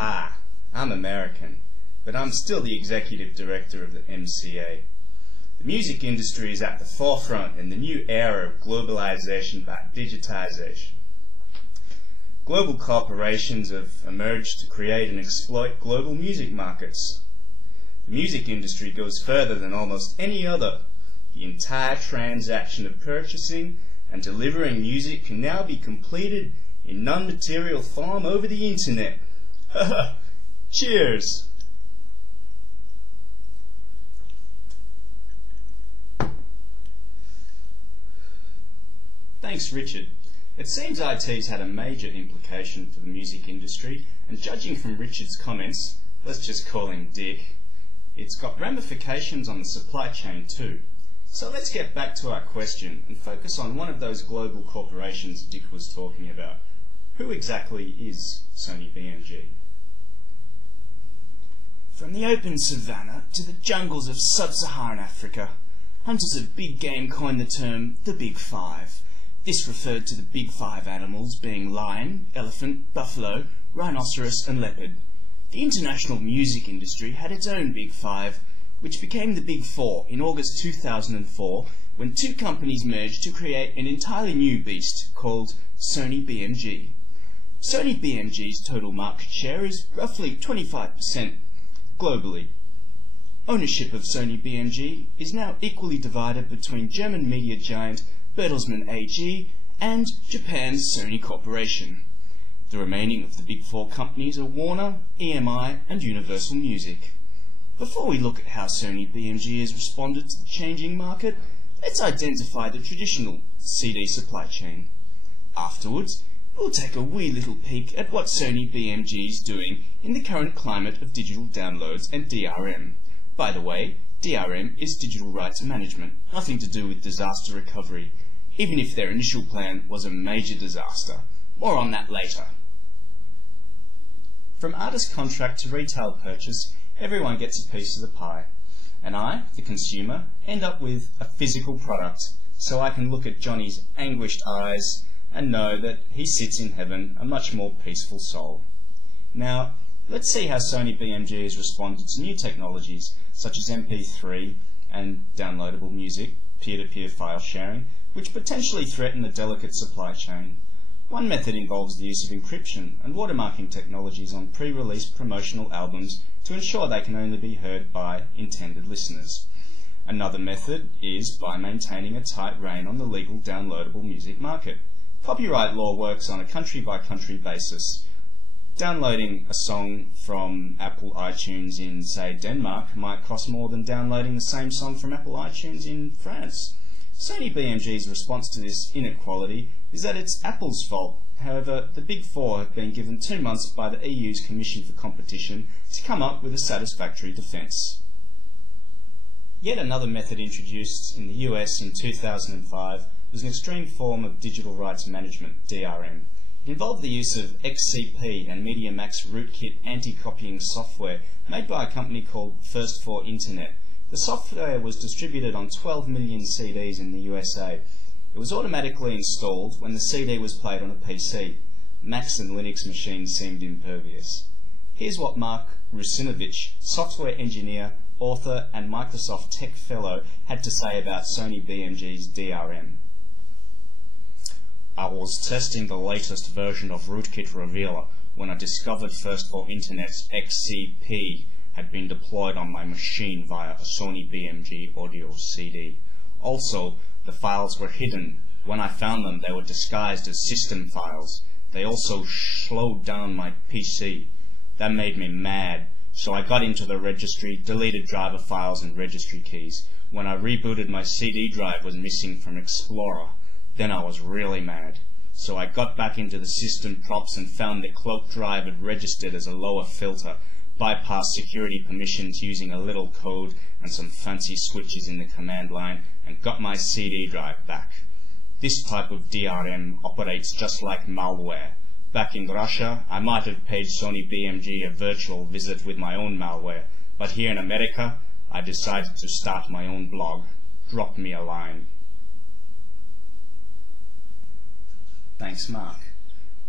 Hi, I'm American, but I'm still the executive director of the MCA. The music industry is at the forefront in the new era of globalization by digitization. Global corporations have emerged to create and exploit global music markets. The music industry goes further than almost any other. The entire transaction of purchasing and delivering music can now be completed in non-material form over the internet. Cheers! Thanks, Richard. It seems IT's had a major implication for the music industry, and judging from Richard's comments, let's just call him Dick, it's got ramifications on the supply chain too. So let's get back to our question and focus on one of those global corporations Dick was talking about. Who exactly is Sony BMG? From the open savannah to the jungles of sub-Saharan Africa, hunters of big game coined the term the Big Five. This referred to the Big Five animals being lion, elephant, buffalo, rhinoceros and leopard. The international music industry had its own Big Five, which became the Big Four in August 2004 when two companies merged to create an entirely new beast called Sony BMG. Sony BMG's total market share is roughly 25% globally. Ownership of Sony BMG is now equally divided between German media giant Bertelsmann AG and Japan's Sony Corporation. The remaining of the Big Four companies are Warner, EMI and Universal Music. Before we look at how Sony BMG has responded to the changing market, let's identify the traditional CD supply chain. Afterwards, we'll take a wee little peek at what Sony BMG is doing in the current climate of digital downloads and DRM. By the way, DRM is digital rights management, nothing to do with disaster recovery, even if their initial plan was a major disaster. More on that later. From artist contract to retail purchase, everyone gets a piece of the pie. And I, the consumer, end up with a physical product, so I can look at Johnny's anguished eyes and know that he sits in heaven a much more peaceful soul. Now, let's see how Sony BMG has responded to new technologies such as MP3 and downloadable music, peer-to-peer file sharing, which potentially threaten the delicate supply chain. One method involves the use of encryption and watermarking technologies on pre-release promotional albums to ensure they can only be heard by intended listeners. Another method is by maintaining a tight rein on the legal downloadable music market. Copyright law works on a country-by-country basis. Downloading a song from Apple iTunes in, say, Denmark might cost more than downloading the same song from Apple iTunes in France. Sony BMG's response to this inequality is that it's Apple's fault. However, the Big Four have been given 2 months by the EU's Commission for Competition to come up with a satisfactory defence. Yet another method introduced in the US in 2005 was an extreme form of digital rights management, DRM. It involved the use of XCP and MediaMax rootkit anti-copying software made by a company called First for Internet. The software was distributed on 12 million CDs in the USA. It was automatically installed when the CD was played on a PC. Macs and Linux machines seemed impervious. Here's what Mark Rusinovich, software engineer, author and Microsoft Tech Fellow, had to say about Sony BMG's DRM. I was testing the latest version of Rootkit Revealer when I discovered First for Internet's XCP had been deployed on my machine via a Sony BMG audio CD. Also, the files were hidden. When I found them, they were disguised as system files. They also slowed down my PC. That made me mad, so I got into the registry, deleted driver files and registry keys. When I rebooted, my CD drive was missing from Explorer. Then I was really mad. So I got back into the system props and found the cloaked drive had registered as a lower filter, bypassed security permissions using a little code and some fancy switches in the command line, and got my CD drive back. This type of DRM operates just like malware. Back in Russia, I might have paid Sony BMG a virtual visit with my own malware, but here in America, I decided to start my own blog. Drop me a line. Thanks, Mark.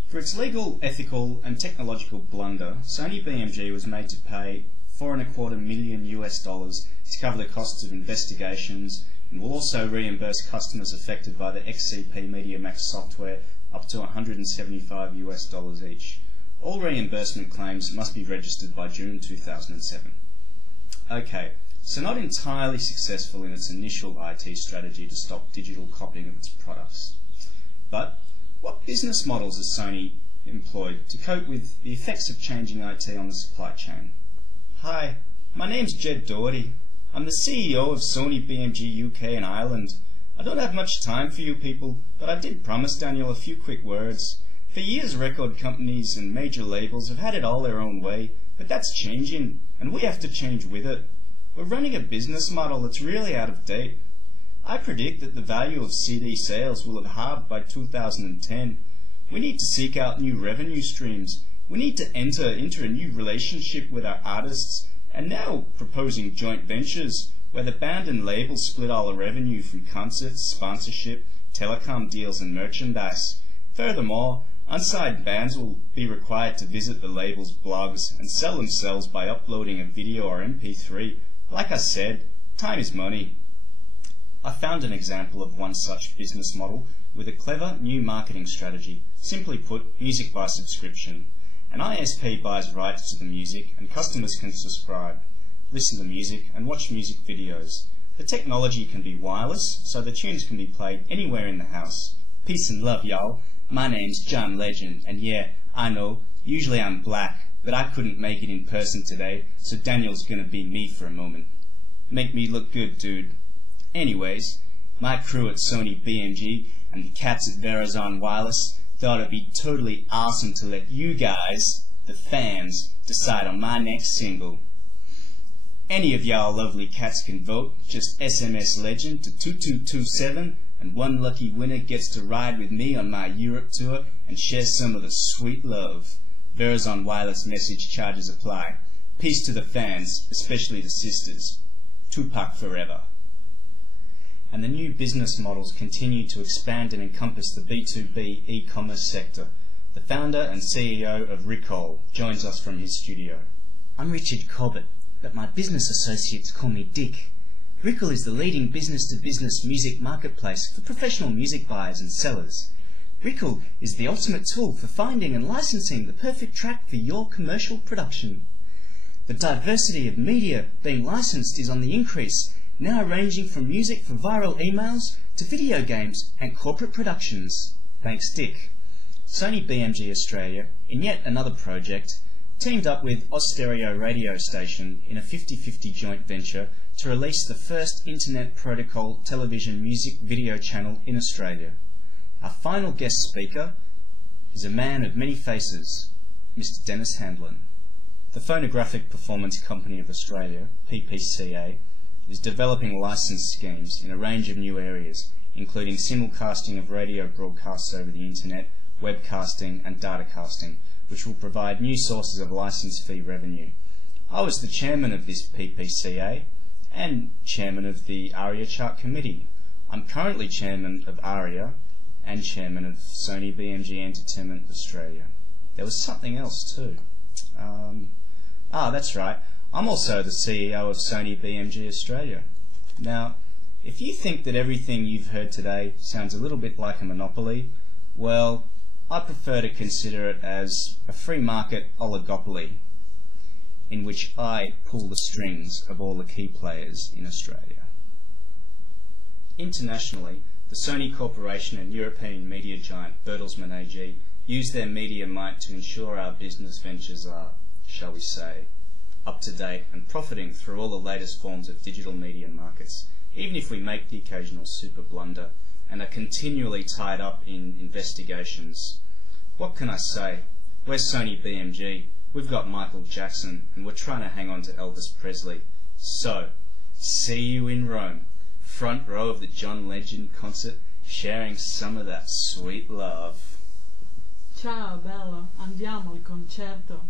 For its legal, ethical and technological blunder, Sony BMG was made to pay $4.25 million to cover the costs of investigations, and will also reimburse customers affected by the XCP MediaMax software up to $175 each. All reimbursement claims must be registered by June 2007. Okay, so not entirely successful in its initial IT strategy to stop digital copying of its products. But what business models has Sony employed to cope with the effects of changing IT on the supply chain? Hi, my name's Jed Doherty. I'm the CEO of Sony BMG UK and Ireland. I don't have much time for you people, but I did promise Daniel a few quick words. For years record companies and major labels have had it all their own way, but that's changing, and we have to change with it. We're running a business model that's really out of date. I predict that the value of CD sales will have halved by 2010. We need to seek out new revenue streams. We need to enter into a new relationship with our artists, and now proposing joint ventures where the band and label split all the revenue from concerts, sponsorship, telecom deals and merchandise. Furthermore, unsigned bands will be required to visit the label's blogs and sell themselves by uploading a video or MP3. Like I said, time is money. I found an example of one such business model with a clever new marketing strategy. Simply put, music by subscription. An ISP buys rights to the music and customers can subscribe, listen to music and watch music videos. The technology can be wireless, so the tunes can be played anywhere in the house. Peace and love, y'all. My name's John Legend, and yeah, I know, usually I'm black, but I couldn't make it in person today, so Daniel's gonna be me for a moment. Make me look good, dude. Anyways, my crew at Sony BMG and the cats at Verizon Wireless thought it'd be totally awesome to let you guys, the fans, decide on my next single. Any of y'all lovely cats can vote. Just SMS Legend to 2227 and one lucky winner gets to ride with me on my Europe tour and share some of the sweet love. Verizon Wireless message charges apply. Peace to the fans, especially the sisters. Tupac forever. And the new business models continue to expand and encompass the B2B e-commerce sector. The founder and CEO of Recall joins us from his studio. I'm Richard Cobbett, but my business associates call me Dick. Recall is the leading business-to-business music marketplace for professional music buyers and sellers. Recall is the ultimate tool for finding and licensing the perfect track for your commercial production. The diversity of media being licensed is on the increase, now ranging from music for viral emails to video games and corporate productions. Thanks, Dick. Sony BMG Australia, in yet another project, teamed up with Austereo radio station in a 50-50 joint venture to release the first Internet Protocol television music video channel in Australia. Our final guest speaker is a man of many faces, Mr. Dennis Handlin. The Phonographic Performance Company of Australia, PPCA, is developing license schemes in a range of new areas, including simulcasting of radio broadcasts over the Internet, webcasting and datacasting, which will provide new sources of license fee revenue. I was the chairman of this PPCA and chairman of the ARIA Chart Committee. I'm currently chairman of ARIA and chairman of Sony BMG Entertainment Australia. There was something else too. That's right. I'm also the CEO of Sony BMG Australia. Now, if you think that everything you've heard today sounds a little bit like a monopoly, well, I prefer to consider it as a free market oligopoly, in which I pull the strings of all the key players in Australia. Internationally, the Sony Corporation and European media giant Bertelsmann AG use their media might to ensure our business ventures are, shall we say, up to date and profiting through all the latest forms of digital media markets, even if we make the occasional super blunder and are continually tied up in investigations. What can I say? We're Sony BMG, we've got Michael Jackson, and we're trying to hang on to Elvis Presley. So, see you in Rome, front row of the John Legend concert, sharing some of that sweet love. Ciao bello, andiamo al concerto.